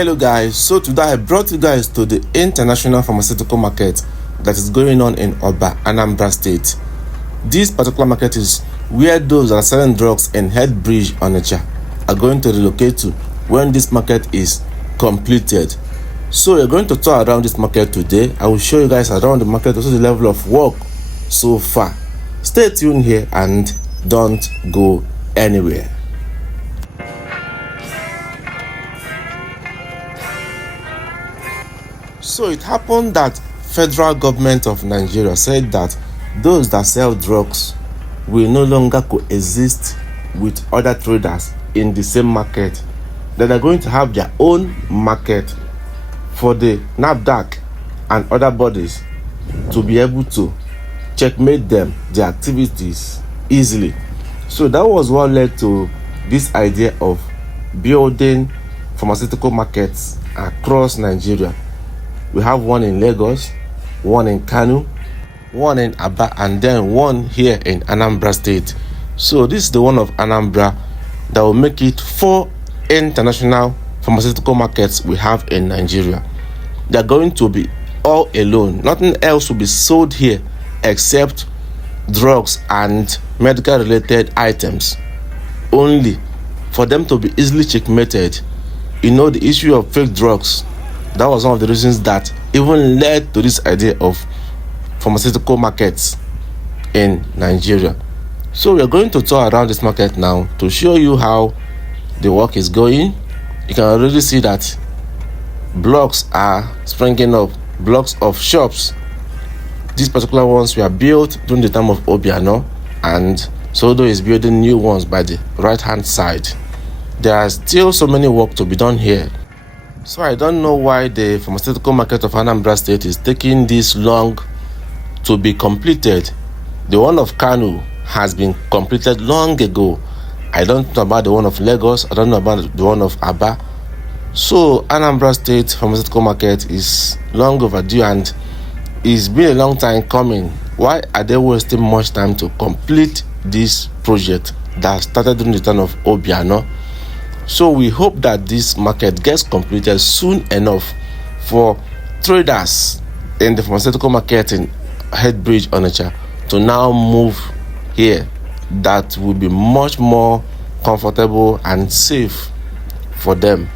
Hello guys, so today I brought you guys to the international pharmaceutical market that is going on in Oba, Anambra State. This particular market is where those that are selling drugs in Head Bridge, Onitsha are going to relocate to when this market is completed. So we're going to tour around this market today. I will show you guys around the market, also the level of work so far. Stay tuned here and don't go anywhere. So it happened that federal government of Nigeria said that those that sell drugs will no longer coexist with other traders in the same market. That they're going to have their own market for the NAFDAC and other bodies to be able to checkmate them, their activities easily. So that was what led to this idea of building pharmaceutical markets across Nigeria. We have one in Lagos, one in Kano, one in Aba, and then one here in Anambra State. So this is the one of Anambra that will make it 4 international pharmaceutical markets we have in Nigeria. They're going to be all alone. Nothing else will be sold here except drugs and medical related items. Only for them to be easily checkmated. You know, the issue of fake drugs, that was one of the reasons that even led to this idea of pharmaceutical markets in Nigeria. So we are going to tour around this market now to show you how the work is going. You can already see that blocks are springing up, blocks of shops. These particular ones were built during the time of Obiano, and Sodo is building new ones by the right hand side. There are still so many work to be done here. So I don't know why the pharmaceutical market of Anambra State is taking this long to be completed. The one of Kano has been completed long ago. I don't know about the one of Lagos. I don't know about the one of Aba. So Anambra State pharmaceutical market is long overdue and it's been a long time coming. Why are they wasting much time to complete this project that started during the time of Obiano? So we hope that this market gets completed soon enough for traders in the pharmaceutical market in Head Bridge, Onitsha to now move here. That will be much more comfortable and safe for them.